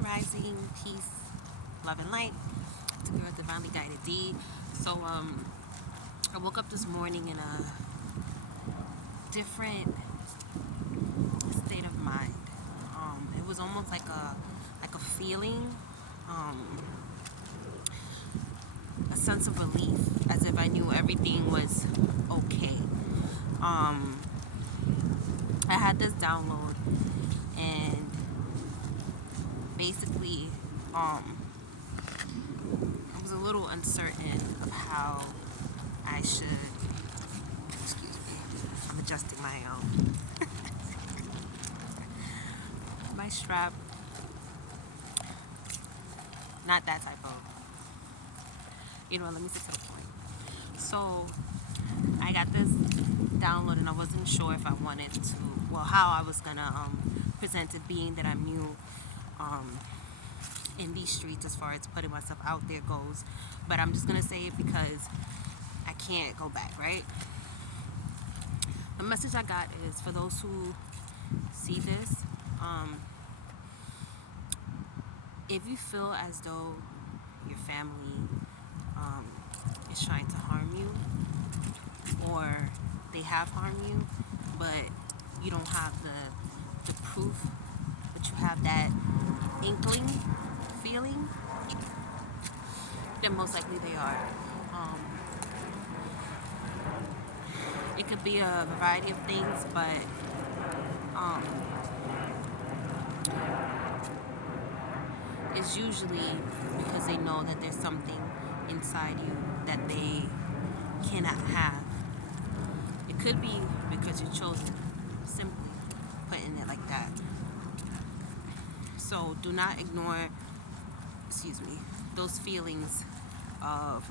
Grand Rising, peace, love, and light. It's a girl divinely guided D. So, I woke up this morning in a different state of mind. It was almost like a feeling, um, a sense of relief, as if I knew everything was okay. Um, I had this download, and basically, um, I was a little uncertain of how I should. Excuse me. I'm adjusting my strap. Not that type of. Let me get to the point. So I got this download, and I wasn't sure if I wanted to. Well, how I was gonna present it, being that I'm new. Um, in these streets as far as putting myself out there goes, but I'm just gonna say it because I can't go back, right? The message I got is for those who see this. If you feel as though your family um, is trying to harm you, or they have harmed you, but you don't have the proof, but you have that inkling feeling, then most likely they are. Um, it could be a variety of things, but um, it's usually because they know that there's something inside you that they cannot have. It could be because you chose it, simply putting it like that. So do not ignore, those feelings of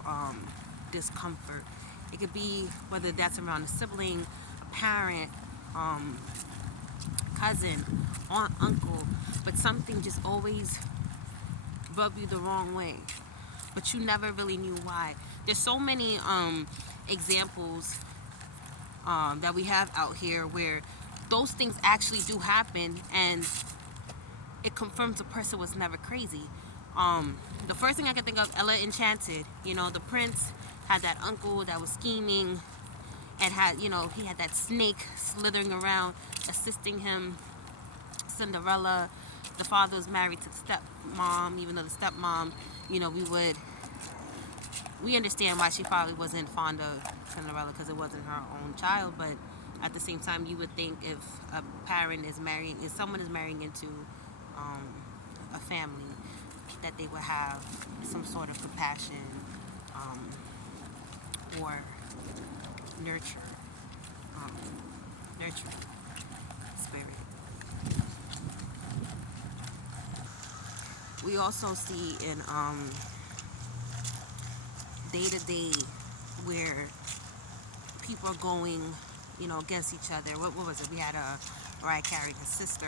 discomfort. It could be whether that's around a sibling, a parent, cousin, aunt, uncle, but something just always rub you the wrong way, but you never really knew why. There's so many examples that we have out here where those things actually do happen, and it confirms a person was never crazy. The first thing I can think of, Ella Enchanted. The prince had that uncle that was scheming, and he had that snake slithering around, assisting him. Cinderella, the father was married to the stepmom, even though the stepmom, we understand why she probably wasn't fond of Cinderella because it wasn't her own child, but at the same time, you would think if a parent if someone is marrying into a family, that they would have some sort of compassion or nurture, nurturing spirit. We also see in day to day where people are going, against each other. What was it? We had Mariah Carey, his sister.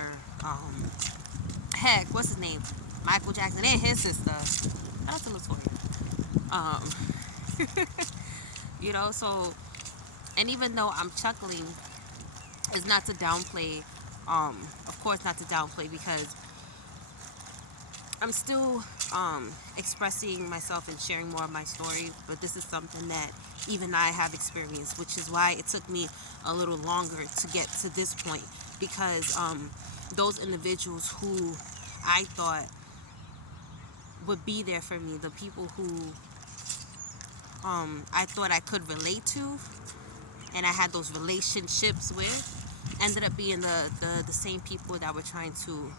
What's his name? Michael Jackson and his sister. That's a LaToya. So, and even though I'm chuckling, it's not to downplay. Of course, not to downplay, because I'm still expressing myself and sharing more of my story, but this is something that even I have experienced, which is why it took me a little longer to get to this point, because those individuals who I thought would be there for me, the people who I thought I could relate to and I had those relationships with, ended up being the same people that were trying to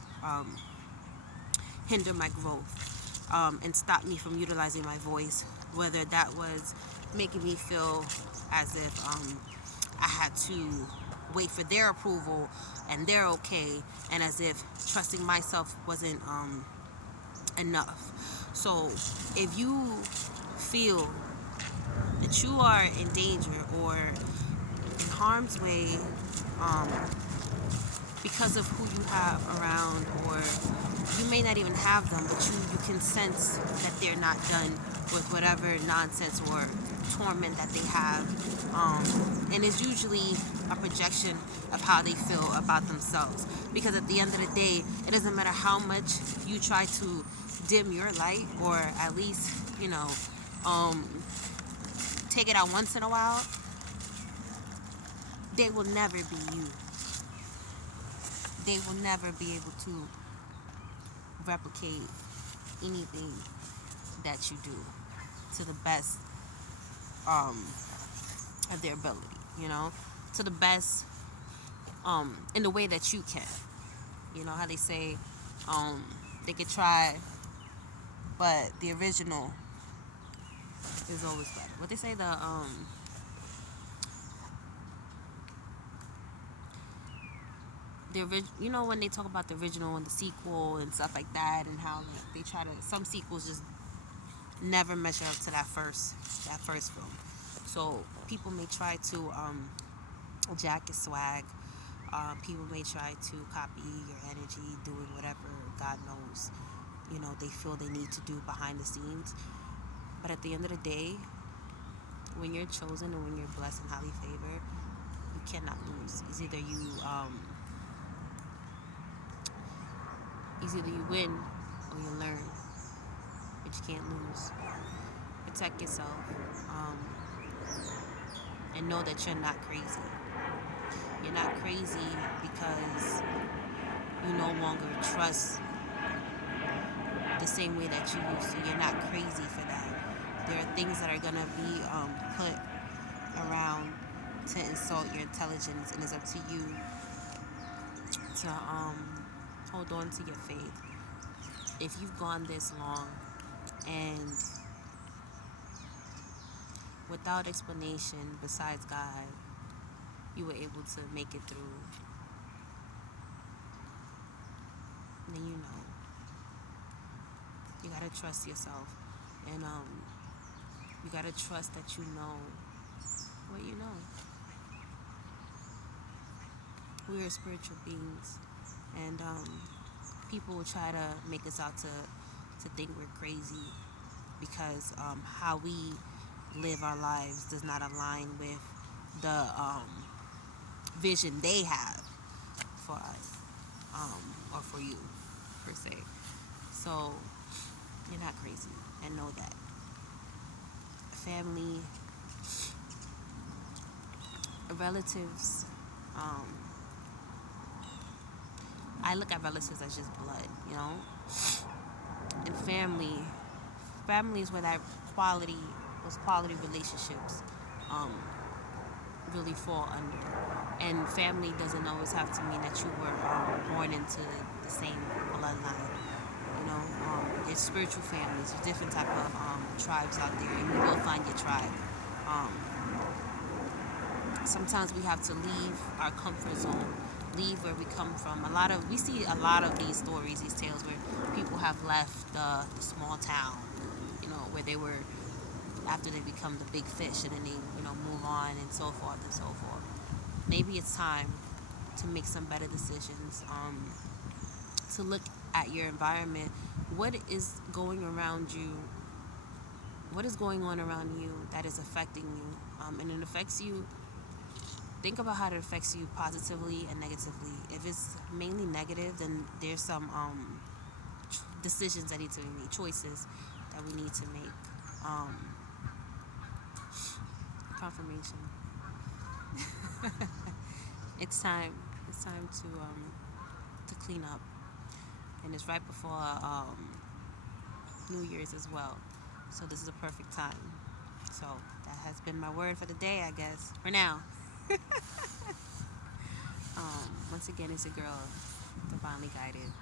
hinder my growth and stop me from utilizing my voice, whether that was making me feel as if I had to wait for their approval and they're okay, and as if trusting myself wasn't enough. So if you feel that you are in danger or in harm's way, because of who you have around, or you may not even have them, but you can sense that they're not done with whatever nonsense or torment that they have. And it's usually a projection of how they feel about themselves. Because at the end of the day, it doesn't matter how much you try to dim your light, or at least, um, take it out once in a while, they will never be you. They will never be able to replicate anything that you do to the best of their ability, to the best in the way that you can. You know how they say they could try, but the original is always better. What they say, when they talk about the original and the sequel and stuff like that, and how they try to, some sequels just never measure up to that first film. So people may try to jack your swag. People may try to copy your energy, doing whatever God knows, they feel they need to do behind the scenes. But at the end of the day, when you're chosen and when you're blessed and highly favored, you cannot lose. It's either you win or you learn, but you can't lose. Protect yourself, and know that you're not crazy. You're not crazy because you no longer trust the same way that you used to. You're not crazy for that. There are things that are going to be put around to insult your intelligence, and it's up to you to hold on to your faith. If you've gone this long and without explanation besides God, you were able to make it through, then you gotta trust yourself, and you gotta trust that you know what you know. We are spiritual beings, and people will try to make us out to think we're crazy because how we live our lives does not align with the vision they have for us, or for you, per se. So you're not crazy, and know that. Family, relatives, I look at relatives as just blood, and family is where those quality relationships really fall under. And family doesn't always have to mean that you were born into the same bloodline. There's spiritual families, there's different type of tribes out there, and you will find your tribe. Sometimes we have to leave our comfort zone, leave where we come from. We see a lot of these stories, these tales, where people have left the small town, where they were, after they become the big fish, and then they, move on, and so forth and so forth. Maybe it's time to make some better decisions, to look at your environment. What is going around you? What is going on around you that is affecting you? And it affects you. Think about how it affects you positively and negatively. If it's mainly negative, then there's some decisions that need to be made, choices that we need to make. Confirmation. It's time. It's time to clean up, and it's right before New Year's as well. So this is a perfect time. So that has been my word for the day, I guess, for now. Once again, it's a girl, divinely guided.